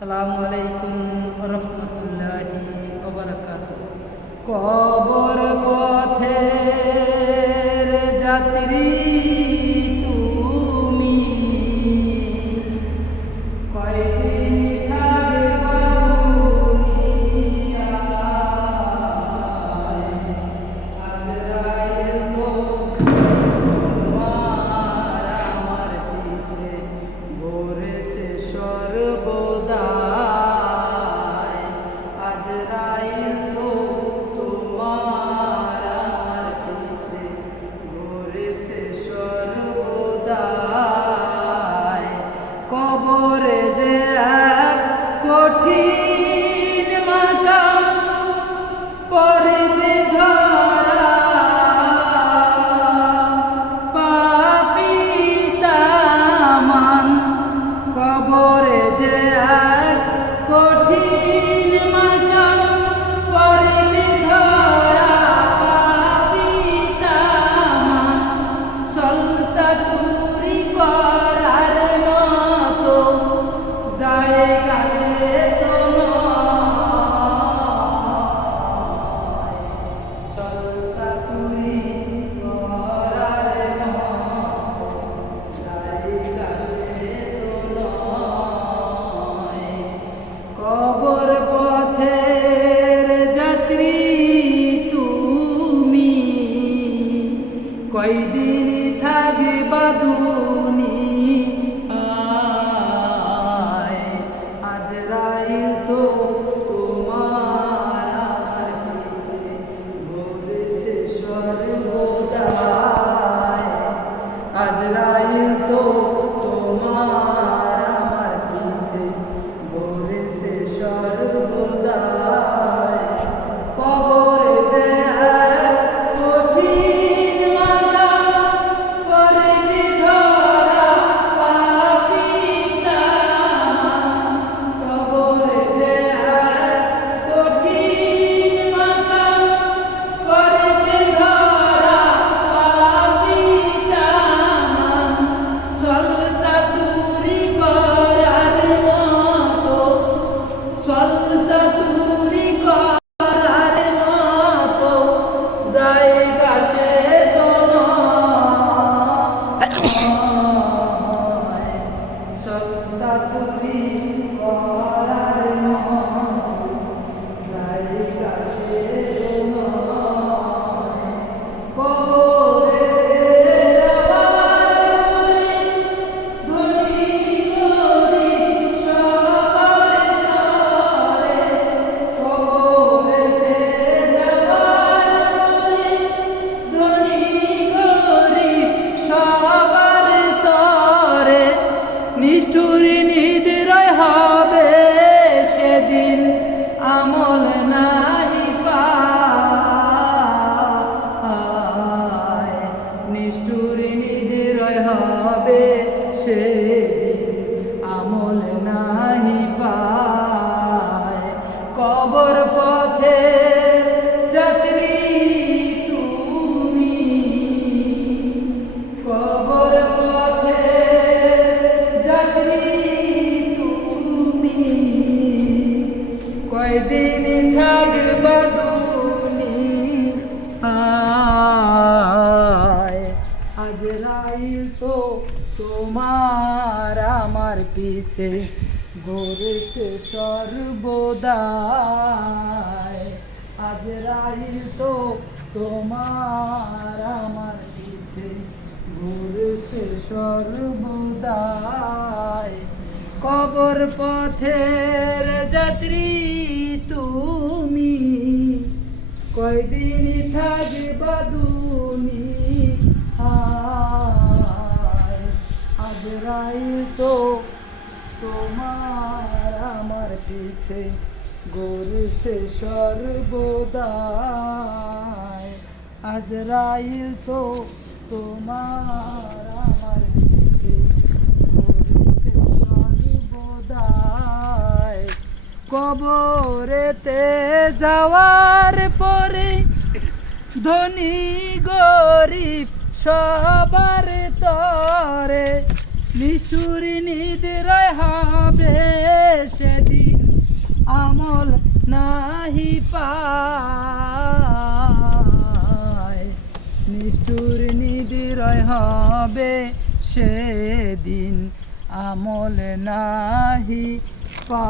আসসালামু আলাইকুম রহমতুল্লাহি ওয়া বারাকাতুহু। কবর পথের যাত্রী তুমি, কয়দিন থাকবা দুনিয়ায়, আজরাইল তো তোমার আমার পিছে ঘুরেছে সর্বদাই। আজরাইল তো তোমার আমার পিছে ঘুরেছে সর্বদাই। কবরে যে এক কঠিন মাকাম পড়বে ধরা, পাপী তামান। কবরে যে এক কঠিন মাকাম পড়বে ধরা, পাপী তামান। সলসাতুরি করার মতো জায়গা সে তো নয়। সলসাতুরি করার মতো জায়গা সে তো নয়। কবর পথের যাত্রী তুমি, কয়দিন থাকবা দুনিয়ায়। আজরাইল তো তোমার আমার পিছে ঘুরেছে সর্বদাই। আজরাইল তো তোমার আমার পিছে ঘুরেছে সর্বদাই। কবরে যে এক কঠিন মাকাম পড়বে ধরা, পাপী তামান। কবরে যে এক কঠিন মাকাম পড়বে ধরা, পাপী তামান। সলসাতুরি করার মতো, সলসাতুরি করার মতো জায়গা সে তো নয়। সলসাতুরি করার মতো জায়গা সে তো নয়। কবরে যাওয়ার পরে ধনী গরিব সবার তরে, কবরেতে যাওয়ার পরে ধনী গরিব সবার তরে। নিষ্ঠুর নিদ্রায় হবে সেদিন, আমল নাহি পায়। নিষ্ঠুর নিদ্রায় হবে সেদিন, আমল নাহি পায়। কবর পথের যাত্রী তুমি, কবর পথের যাত্রী তুমি, কয়দিন থাকবা দুনিয়ায়। আজরাইল তো তোমার আমার পিছে ঘুরেছে সর্বদাই। আজরাইল তো তোমার আমার পিছে ঘুরেছে সর্বদাই। কবর পথের যাত্রী তুমি, কয়দিন থাকবা দুনিয়ায়। আজরাইল তো তোমার আমার পিছে ঘুরেছে সর্বদাই। আজরাইল তো তোমার আমার পিছে ঘুরেছে সর্বদাই। কবরেতে যাওয়ার পরে ধনী গরিব সবার তরে, নিষ্ঠুর নিদ্রায় হবে সেদিন, হবে সেদিন আমল নাহি পা